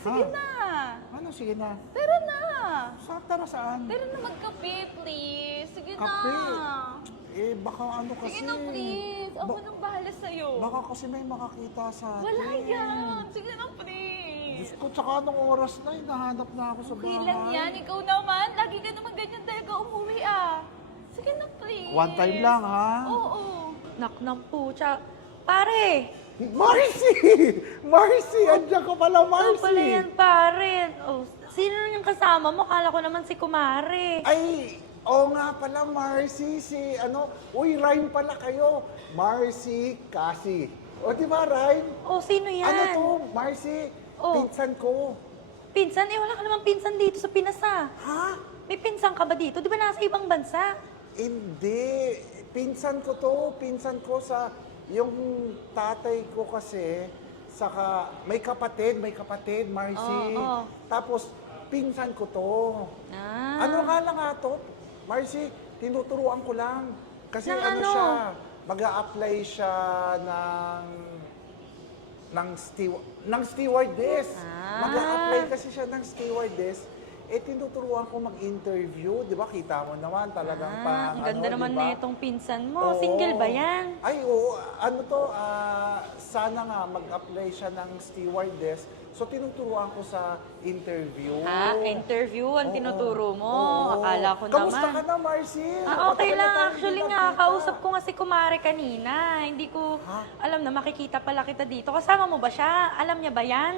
sige Ha? na. Ano, sige na. Tara na. Tara saan? Tara na magkape, please. Sige Kape? na. Eh, baka ano kasi. Sige na, please. Ako nang bahala sa'yo. Baka kasi may makakita sa atin. Wala yan. Sige na, please. Diyos ko, tsaka anong oras na, hinahanap na ako sa Okay bahay. lang yan. Ikaw naman. Lagi ka naman ganyan talaga umuwi ah. Sige na, please. One time lang, ha? Oo. Nak ng pucha. Pare! Marcy! Marcy! Andiyan ka pala, Ano Marcy! pala yan, pare? Oh, sino yung kasama mo? Kala ko naman si Kumare. Ay, oo nga pala, Marcy. Uy, rhyme pala kayo. Marcy, Cassie. O, di ba, rhyme? Oh, sino yan? Ano to, Marcy? Oh. Pinsan ko. Pinsan? Eh, wala ka naman pinsan dito sa Pinas ah. Ha? May pinsan ka ba dito? Di ba nasa ibang bansa? Hindi. Pinsan ko to. Pinsan ko sa... Yung tatay ko kasi, may kapatid, Marcy. Oo. Tapos, pinsan ko to. Ah. Ano nga lang nga to, Marcy, tinuturuan ko lang. Kasi Ng ano ano? siya, mag-a-apply siya ng stewardess. Ah. Mag-a-apply kasi siya ng stewardess. Eh, tinuturuan ko mag-interview. Di ba, kita mo naman talagang Ah, ang ganda naman diba? na itong pinsan mo. Oo. Single ba yan? Ay, oo. Ano to, sana nga mag-apply siya ng stewardess. So, tinuturuan ko sa interview. Ah, interview ang Oo. tinuturo mo. Oo. Akala ko Kamusta naman. ka na, Marcy? Ah, okay Matagal na lang. tayong Actually hindi nga, nakita. kausap ko nga si Kumare kanina. Hindi ko Ha? alam na makikita pala kita dito. Kasama mo ba siya? Alam niya ba yan?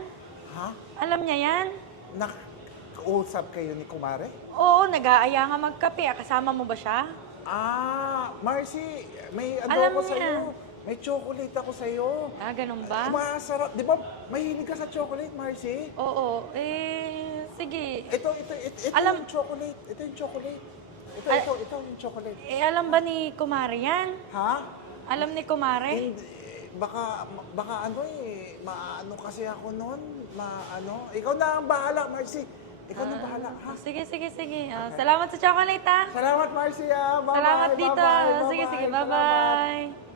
Ha? Alam niya yan? Nakausap kayo ni Kumare? Oo, nag-aaya nga magkape. Ah, kasama mo ba siya? Marcy, may ano Alam ako niya. sa'yo. May chocolate ako sa'yo. Ah, ganun ba? Masarap. Di ba, mahilig ka sa chocolate, Marcy? Oo. Sige. Ito Alam- yung chocolate. Ito yung chocolate. Ito yung chocolate. Alam ba ni Kumare yan? Ha? Alam ni Kumare? Hindi, baka maano kasi ako noon, ikaw na ang bahala, Marcy. Ikaw na ang bahala, ha? Sige. Ah, salamat sa chocolate, ah. Salamat, Marcy, ha? Bye-bye, Salamat dito. bye-bye, Sige, bye-bye, bye-bye.